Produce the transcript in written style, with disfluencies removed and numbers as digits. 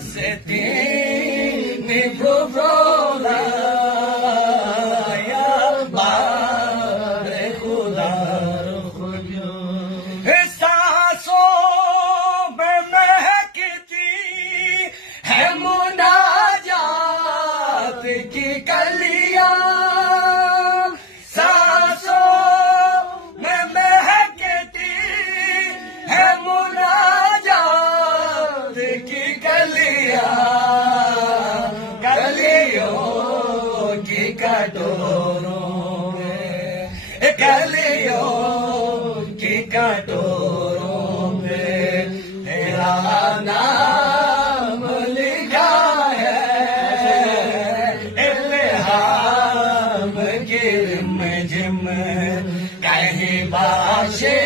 Seti mi provola ya bare khuda सांसों में महकती है मुनाजात की कलियां सांसों में महकती है मुनाजात की कलियां कलियों की कटोरों में कलियों की कटोरों में तेरा नाम लिखा है इल्हाम की रिमझिम कहीं बाशे